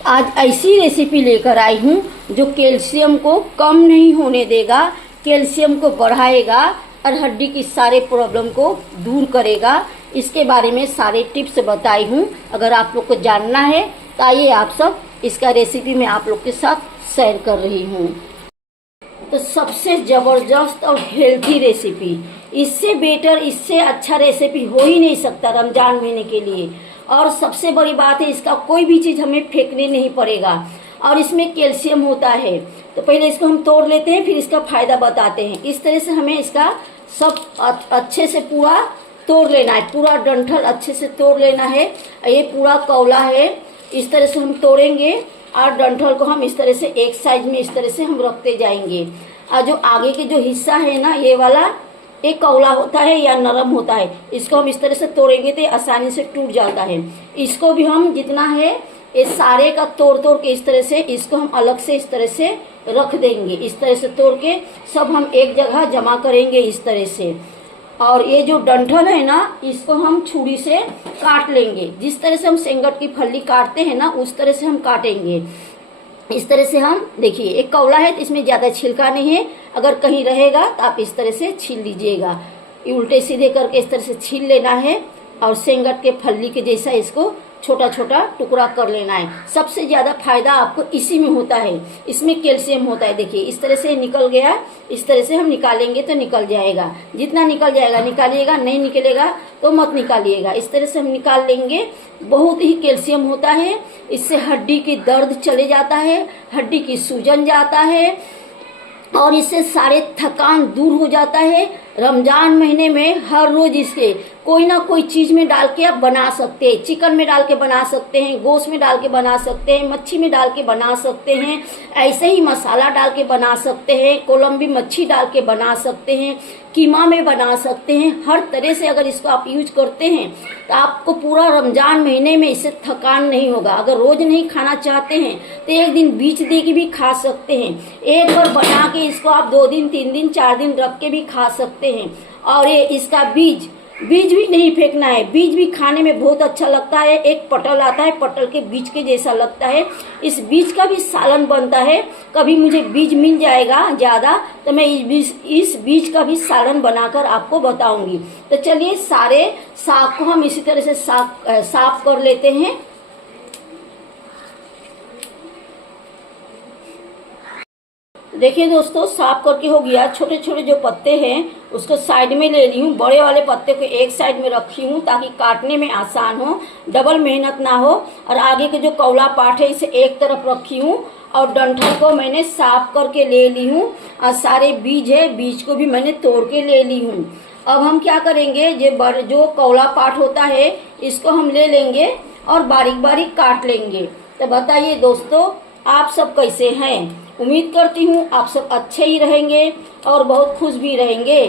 आज ऐसी रेसिपी लेकर आई हूँ जो कैल्शियम को कम नहीं होने देगा, कैल्शियम को बढ़ाएगा और हड्डी की सारे प्रॉब्लम को दूर करेगा। इसके बारे में सारे टिप्स बताई हूँ। अगर आप लोग को जानना है तो आइए आप सब इसका रेसिपी मैं आप लोग के साथ शेयर कर रही हूँ। तो सबसे ज़बरदस्त और हेल्थी रेसिपी, इससे बेटर, इससे अच्छा रेसिपी हो ही नहीं सकता रमजान महीने के लिए। और सबसे बड़ी बात है, इसका कोई भी चीज़ हमें फेंकने नहीं पड़ेगा और इसमें कैल्शियम होता है। तो पहले इसको हम तोड़ लेते हैं, फिर इसका फायदा बताते हैं। इस तरह से हमें इसका सब अच्छे से पूरा तोड़ लेना है, पूरा डंठल अच्छे से तोड़ लेना है। ये पूरा कौला है, इस तरह से हम तोड़ेंगे और डंठल को हम इस तरह से एक साइज में इस तरह से हम रखते जाएंगे। और जो आगे के जो हिस्सा है ना, ये वाला एक कौला होता है या नरम होता है, इसको हम इस तरह से तोड़ेंगे तो आसानी से टूट जाता है। इसको भी हम जितना है ये सारे का तोड़ तोड़ के इस तरह से इसको हम अलग से इस तरह से रख देंगे। इस तरह से तोड़ के सब हम एक जगह जमा करेंगे इस तरह से। और ये जो डंठल है ना, इसको हम छुरी से काट लेंगे। जिस तरह से हम सेंगट की फली काटते हैं ना, उस तरह से हम काटेंगे। इस तरह से हम देखिए, एक कौला है तो इसमें ज्यादा छिलका नहीं है, अगर कहीं रहेगा तो आप इस तरह से छील लीजिएगा। उल्टे सीधे करके इस तरह से छील लेना है और सेंगट के फली के जैसा इसको छोटा छोटा टुकड़ा कर लेना है। सबसे ज्यादा फायदा आपको इसी में होता है, इसमें कैल्शियम होता है। देखिए इस तरह से निकल गया, इस तरह से हम निकालेंगे तो निकल जाएगा। जितना निकल जाएगा निकालिएगा, नहीं निकलेगा तो मत निकालिएगा। इस तरह से हम निकाल लेंगे। बहुत ही कैल्शियम होता है, इससे हड्डी की दर्द चले जाता है, हड्डी की सूजन जाता है और इससे सारे थकान दूर हो जाता है। रमजान महीने में हर रोज इसके कोई ना कोई चीज में डाल के आप बना सकते हैं। चिकन में डाल के बना सकते हैं, गोश्त में डाल के बना सकते हैं, मच्छी में डाल के बना सकते हैं, ऐसे ही मसाला डाल के बना सकते हैं, कोलंबी मच्छी डाल के बना सकते हैं, कीमा में बना सकते हैं। हर तरह से अगर इसको आप यूज करते हैं तो आपको पूरा रमजान महीने में इससे थकान नहीं होगा। अगर रोज नहीं खाना चाहते हैं तो एक दिन बीच दे के भी खा सकते हैं। एक बार बना के इसको आप 2 दिन 3 दिन 4 दिन रख के भी खा सकते हैं। और ये इसका बीज भी नहीं फेंकना है। बीज भी खाने में बहुत अच्छा लगता है। एक पटल आता है, पटल के बीज के जैसा लगता है। इस बीज का भी सालन बनता है। कभी मुझे बीज मिल जाएगा ज्यादा तो मैं इस बीज का भी सालन बनाकर आपको बताऊंगी। तो चलिए सारे साग को हम इसी तरह से साफ कर लेते हैं। देखिए दोस्तों, साफ करके हो गया। छोटे छोटे जो पत्ते हैं उसको साइड में ले ली हूँ। बड़े वाले पत्ते को एक साइड में रखी हूँ ताकि काटने में आसान हो, डबल मेहनत ना हो। और आगे के जो कौला पार्ट है इसे एक तरफ रखी हूँ और डंठल को मैंने साफ करके ले ली हूँ। और सारे बीज है, बीज को भी मैंने तोड़ के ले ली हूँ। अब हम क्या करेंगे, जो कौला पार्ट होता है इसको हम ले लेंगे और बारीक बारीक काट लेंगे। तो बताइए दोस्तों, आप सब कैसे हैं? उम्मीद करती हूँ आप सब अच्छे ही रहेंगे और बहुत खुश भी रहेंगे।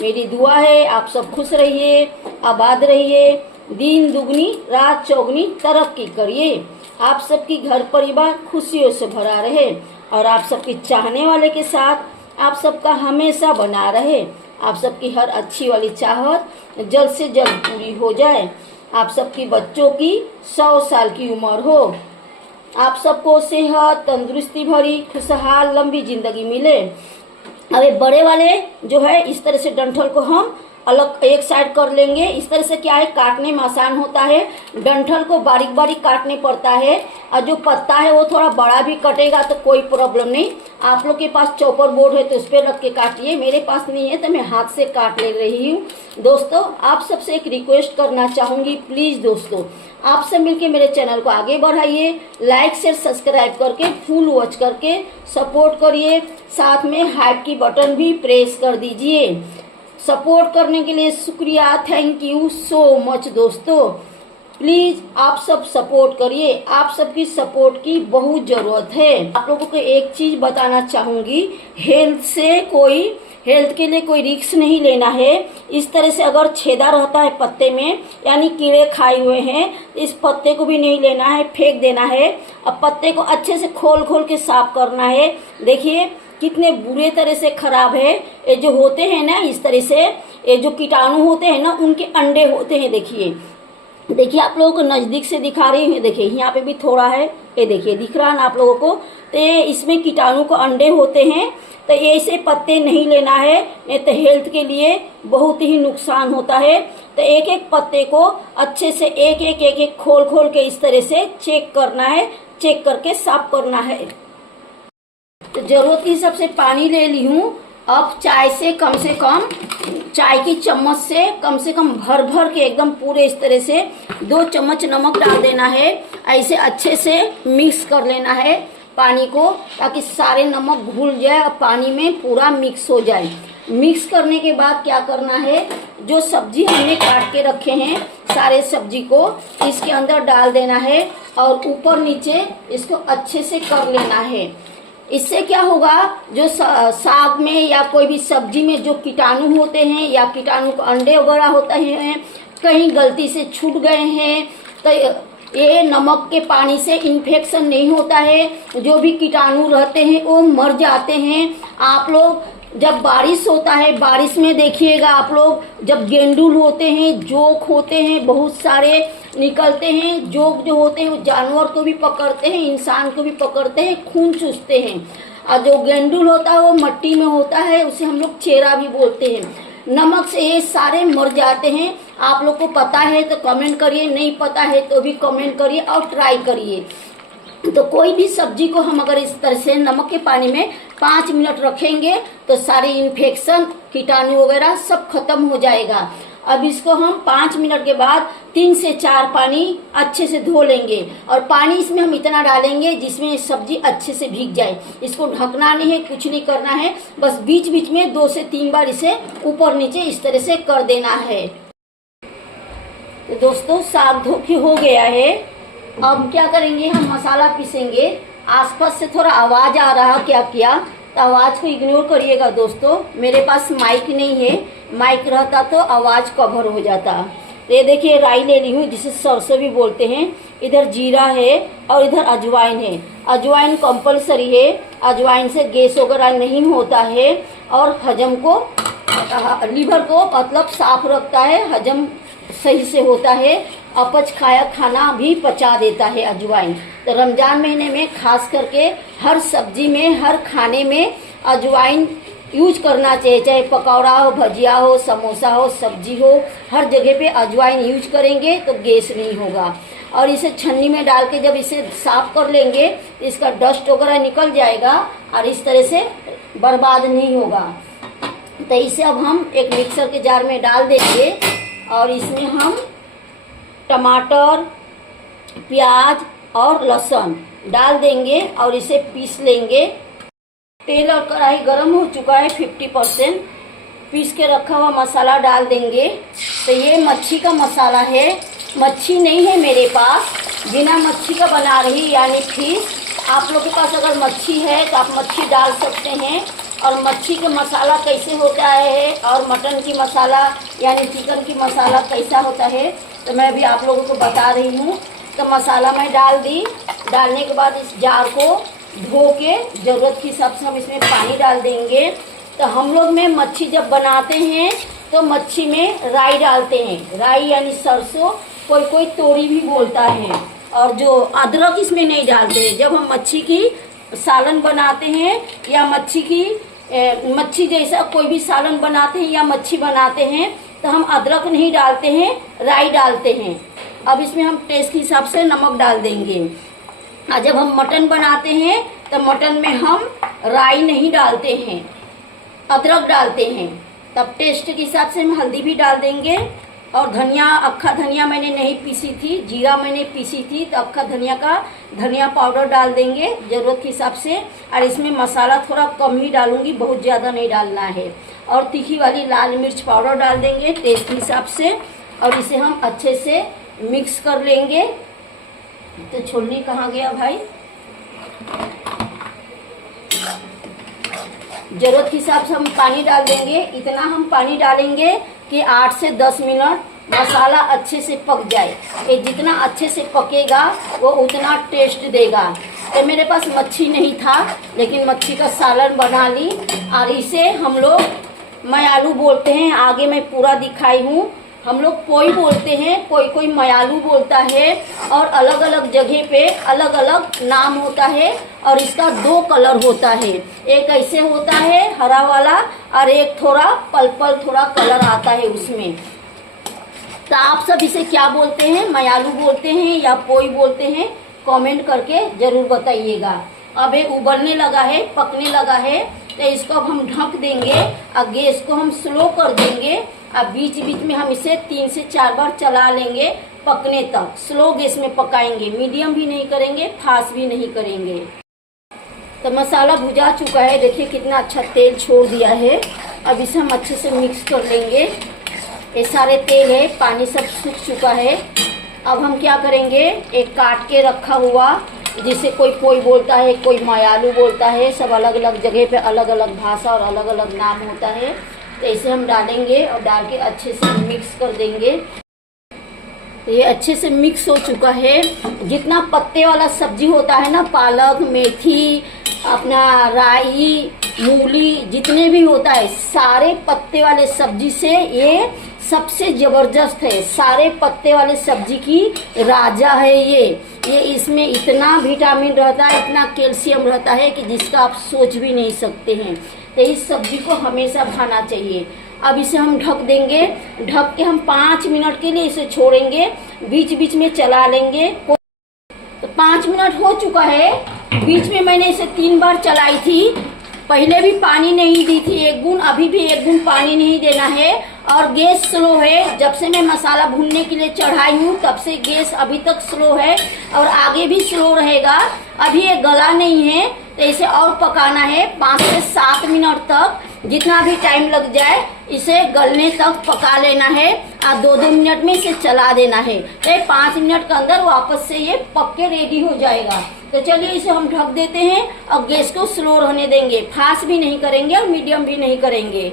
मेरी दुआ है आप सब खुश रहिए, आबाद रहिए, दिन दुगनी रात चौगनी तरक्की करिए। आप सबकी घर परिवार खुशियों से भरा रहे और आप सबके चाहने वाले के साथ आप सबका हमेशा बना रहे। आप सबकी हर अच्छी वाली चाहत जल्द से जल्द पूरी हो जाए। आप सबकी बच्चों की 100 साल की उम्र हो। आप सबको सेहत तंदुरुस्ती भरी खुशहाल लंबी जिंदगी मिले। अब ये बड़े वाले जो है इस तरह से डंठल को हम अलग एक साइड कर लेंगे। इस तरह से क्या है, काटने में आसान होता है। डंठल को बारीक बारीक काटने पड़ता है और जो पत्ता है वो थोड़ा बड़ा भी कटेगा तो कोई प्रॉब्लम नहीं। आप लोग के पास चॉपर बोर्ड है तो उस पर रख के काटिए, मेरे पास नहीं है तो मैं हाथ से काट ले रही हूँ। दोस्तों आप सबसे एक रिक्वेस्ट करना चाहूंगी, प्लीज दोस्तों आप सब मिलके मेरे चैनल को आगे बढ़ाइए। लाइक शेयर सब्सक्राइब करके फुल वॉच करके सपोर्ट करिए। साथ में हाइप की बटन भी प्रेस कर दीजिए। सपोर्ट करने के लिए शुक्रिया, थैंक यू सो मच दोस्तों। प्लीज आप सब सपोर्ट करिए, आप सबकी सपोर्ट की बहुत जरूरत है। आप लोगों को एक चीज बताना चाहूंगी, हेल्थ के लिए कोई रिस्क नहीं लेना है। इस तरह से अगर छेदा रहता है पत्ते में, यानी कीड़े खाए हुए हैं, इस पत्ते को भी नहीं लेना है, फेंक देना है। अब पत्ते को अच्छे से खोल खोल के साफ करना है। देखिए कितने बुरे तरह से खराब है। ये जो होते हैं ना, इस तरह से ये जो कीटाणु होते हैं ना, उनके अंडे होते हैं। देखिए देखिए आप लोगों को नज़दीक से दिखा रही हूँ, देखिए यहाँ पे भी थोड़ा है, ये देखिए दिख रहा है ना आप लोगों को। तो इसमें कीटाणु को अंडे होते हैं, तो ऐसे पत्ते नहीं लेना है, नहीं तो हेल्थ के लिए बहुत ही नुकसान होता है। तो एक एक पत्ते को अच्छे से एक एक खोल के इस तरह से चेक करना है, चेक करके साफ करना है। तो ज़रूरत के हिसाब से पानी ले ली हूँ। अब चाय से कम, चाय की चम्मच से कम भर के एकदम पूरे इस तरह से 2 चम्मच नमक डाल देना है। ऐसे अच्छे से मिक्स कर लेना है पानी को, ताकि सारे नमक घुल जाए और पानी में पूरा मिक्स हो जाए। मिक्स करने के बाद क्या करना है, जो सब्जी हमने काट के रखे हैं सारे सब्जी को इसके अंदर डाल देना है और ऊपर नीचे इसको अच्छे से कर लेना है। इससे क्या होगा, जो साग में या कोई भी सब्जी में जो कीटाणु होते हैं या कीटाणु को अंडे वगैरह होते हैं, कहीं गलती से छूट गए हैं, तो ये नमक के पानी से इन्फेक्शन नहीं होता है। जो भी कीटाणु रहते हैं वो मर जाते हैं। आप लोग जब बारिश होता है, बारिश में देखिएगा आप लोग, जब गेंडुल होते हैं, जोक होते हैं, बहुत सारे निकलते हैं। जोक जो होते हैं वो जानवर को भी पकड़ते हैं, इंसान को भी पकड़ते हैं, खून चूसते हैं। और जो गेंडुल होता है वो मिट्टी में होता है, उसे हम लोग चेरा भी बोलते हैं। नमक से ये सारे मर जाते हैं। आप लोग को पता है तो कमेंट करिए, नहीं पता है तो भी कमेंट करिए और ट्राई करिए। तो कोई भी सब्जी को हम अगर इस तरह से नमक के पानी में 5 मिनट रखेंगे तो सारे इन्फेक्शन, कीटाणु वगैरह सब खत्म हो जाएगा। अब इसको हम 5 मिनट के बाद 3 से 4 पानी अच्छे से धो लेंगे, और पानी इसमें हम इतना डालेंगे जिसमें सब्जी अच्छे से भीग जाए। इसको ढकना नहीं है, कुछ नहीं करना है, बस बीच बीच में 2 से 3 बार इसे ऊपर नीचे इस तरह से कर देना है। तो दोस्तों साग धो के हो गया है। अब क्या करेंगे, हम मसाला पीसेंगे। आसपास से थोड़ा आवाज आ रहा, क्या किया तो आवाज को इग्नोर करिएगा दोस्तों। मेरे पास माइक नहीं है, माइक रहता तो आवाज कवर हो जाता। तो ये देखिए राई ले ली हूँ, जिसे सरसों भी बोलते हैं। इधर जीरा है और इधर अजवाइन है। अजवाइन कंपलसरी है, अजवाइन से गैस वगैरह नहीं होता है और हजम को, लीवर को मतलब साफ रखता है, हजम सही से होता है। अपच खाया खाना भी पचा देता है अजवाइन। तो रमजान महीने में खास करके हर सब्जी में, हर खाने में अजवाइन यूज करना चाहिए। चाहे पकौड़ा हो, भजिया हो, समोसा हो, सब्जी हो, हर जगह पे अजवाइन यूज करेंगे तो गैस नहीं होगा। और इसे छन्नी में डाल के जब इसे साफ कर लेंगे तो इसका डस्ट वगैरह निकल जाएगा और इस तरह से बर्बाद नहीं होगा। तो इसे अब हम एक मिक्सर के जार में डाल देंगे और इसमें हम टमाटर, प्याज और लहसुन डाल देंगे और इसे पीस लेंगे। तेल और कढ़ाई गर्म हो चुका है 50%। पीस के रखा हुआ मसाला डाल देंगे। तो ये मच्छी का मसाला है, मच्छी नहीं है मेरे पास, बिना मच्छी का बना रही यानी फिश। आप लोग के पास अगर मच्छी है तो आप मच्छी डाल सकते हैं। और मच्छी का मसाला कैसे होता है और मटन की मसाला यानी चिकन की मसाला कैसा होता है तो मैं भी आप लोगों को बता रही हूँ। तो मसाला मैं डाल दी। डालने के बाद इस जार को धो के ज़रूरत के हिसाब से हम इसमें पानी डाल देंगे। तो हम लोग में मच्छी जब बनाते हैं तो मच्छी में राई डालते हैं, राई यानी सरसों, कोई कोई तोरी भी बोलता है। और जो अदरक इसमें नहीं डालते। जब हम मच्छी की सालन बनाते हैं या मच्छी जैसा कोई भी सालन बनाते हैं या मच्छी बनाते हैं तो हम अदरक नहीं डालते हैं, राई डालते हैं। अब इसमें हम टेस्ट के हिसाब से नमक डाल देंगे। और जब हम मटन बनाते हैं तो मटन में हम राई नहीं डालते हैं, अदरक डालते हैं। तब टेस्ट के हिसाब से हम हल्दी भी डाल देंगे। और धनिया, अक्खा धनिया मैंने नहीं पीसी थी, जीरा मैंने पीसी थी, तो अक्खा धनिया का धनिया पाउडर डाल देंगे ज़रूरत के हिसाब से। और इसमें मसाला थोड़ा कम ही डालूंगी, बहुत ज़्यादा नहीं डालना है। और तीखी वाली लाल मिर्च पाउडर डाल देंगे टेस्ट के हिसाब से। और इसे हम अच्छे से मिक्स कर लेंगे। तो छोलनी कहाँ गया भाई? ज़रूरत के हिसाब से हम पानी डाल देंगे। इतना हम पानी डालेंगे कि 8 से 10 मिनट मसाला अच्छे से पक जाए। ये जितना अच्छे से पकेगा वो उतना टेस्ट देगा। तो मेरे पास मच्छी नहीं था लेकिन मच्छी का सालन बना ली। और इसे हम लोग, मैं आलू बोलते हैं, आगे मैं पूरा दिखाई हूँ। हम लोग पोई बोलते हैं, कोई कोई मयालू बोलता है, और अलग अलग जगह पे अलग अलग नाम होता है। और इसका 2 कलर होता है, एक ऐसे होता है हरा वाला, और एक थोड़ा पर्पल थोड़ा कलर आता है उसमें। तो आप सब इसे क्या बोलते हैं, मयालू बोलते हैं या पोई बोलते हैं, कमेंट करके जरूर बताइएगा। अब ये उबलने लगा है, पकने लगा है, तो इसको अब हम ढक देंगे और गैस को हम स्लो कर देंगे। अब बीच बीच में हम इसे 3 से 4 बार चला लेंगे पकने तक। स्लो गैस में पकाएंगे, मीडियम भी नहीं करेंगे, फास्ट भी नहीं करेंगे। तो मसाला भुजा चुका है, देखिए कितना अच्छा तेल छोड़ दिया है। अब इसे हम अच्छे से मिक्स कर लेंगे। ये सारे तेल है, पानी सब सूख चुका है। अब हम क्या करेंगे, एक काट के रखा हुआ, जिसे कोई पोई बोलता है, कोई मयालू बोलता है, सब अलग अलग जगह पे अलग अलग भाषा और अलग अलग नाम होता है। तो इसे हम डालेंगे और डाल के अच्छे से मिक्स कर देंगे। तो ये अच्छे से मिक्स हो चुका है। जितना पत्ते वाला सब्जी होता है ना, पालक, मेथी, अपना राई, मूली, जितने भी होता है, सारे पत्ते वाले सब्जी से ये सबसे जबरदस्त है। सारे पत्ते वाले सब्जी की राजा है ये इसमें इतना विटामिन रहता है, इतना कैल्शियम रहता है कि जिसका आप सोच भी नहीं सकते हैं। तो इस सब्जी को हमेशा खाना चाहिए। अब इसे हम ढक देंगे, ढक के हम 5 मिनट के लिए इसे छोड़ेंगे, बीच बीच में चला लेंगे। तो 5 मिनट हो चुका है। बीच में मैंने इसे 3 बार चलाई थी, पहले भी पानी नहीं दी थी 1 बूंद, अभी भी 1 बूंद पानी नहीं देना है। और गैस स्लो है, जब से मैं मसाला भूनने के लिए चढ़ाई हूँ तब से गैस अभी तक स्लो है और आगे भी स्लो रहेगा। अभी ये गला नहीं है, तो इसे और पकाना है 5 से 7 मिनट तक। जितना भी टाइम लग जाए इसे गलने तक पका लेना है और 2-2 मिनट में इसे चला देना है। तो 5 मिनट के अंदर वापस से ये पक के रेडी हो जाएगा। तो चलिए इसे हम ढक देते हैं और गैस को स्लो रहने देंगे, फास्ट भी नहीं करेंगे और मीडियम भी नहीं करेंगे।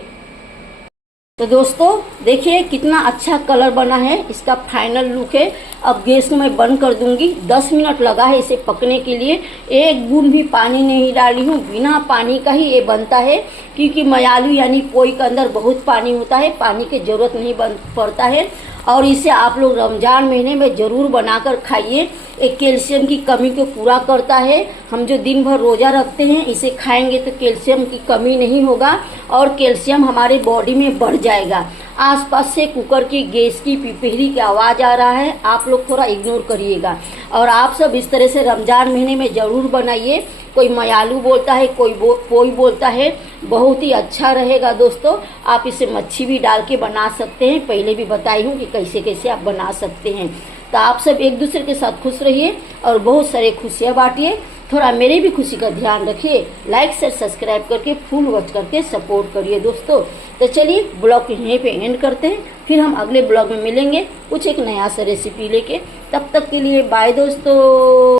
तो दोस्तों देखिए कितना अच्छा कलर बना है, इसका फाइनल लुक है। अब गैस को मैं बंद कर दूंगी। 10 मिनट लगा है इसे पकने के लिए, 1 बूंद भी पानी नहीं डाली हूँ, बिना पानी का ही ये बनता है। क्योंकि मयालू यानी पोई के अंदर बहुत पानी होता है, पानी की जरूरत नहीं पड़ता है। और इसे आप लोग रमजान महीने में जरूर बनाकर खाइए, एक कैल्शियम की कमी को पूरा करता है। हम जो दिन भर रोजा रखते हैं इसे खाएंगे तो कैल्शियम की कमी नहीं होगा और कैल्शियम हमारे बॉडी में बढ़ जाएगा। आसपास से कुकर की गैस की पिपहरी की आवाज आ रहा है, आप लोग थोड़ा इग्नोर करिएगा। और आप सब इस तरह से रमजान महीने में जरूर बनाइए। कोई मयालू बोलता है, कोई पोई बोलता है, बहुत ही अच्छा रहेगा दोस्तों। आप इसे मच्छी भी डाल के बना सकते हैं, पहले भी बताई हूँ कि कैसे कैसे आप बना सकते हैं। तो आप सब एक दूसरे के साथ खुश रहिए और बहुत सारे खुशियाँ बांटिए। थोड़ा मेरे भी खुशी का ध्यान रखिए, लाइक शेयर सब्सक्राइब करके फुल वॉच करके सपोर्ट करिए दोस्तों। तो चलिए ब्लॉग यहीं पे एंड करते हैं, फिर हम अगले ब्लॉग में मिलेंगे कुछ एक नया सा रेसिपी लेके। तब तक के लिए बाय दोस्तों।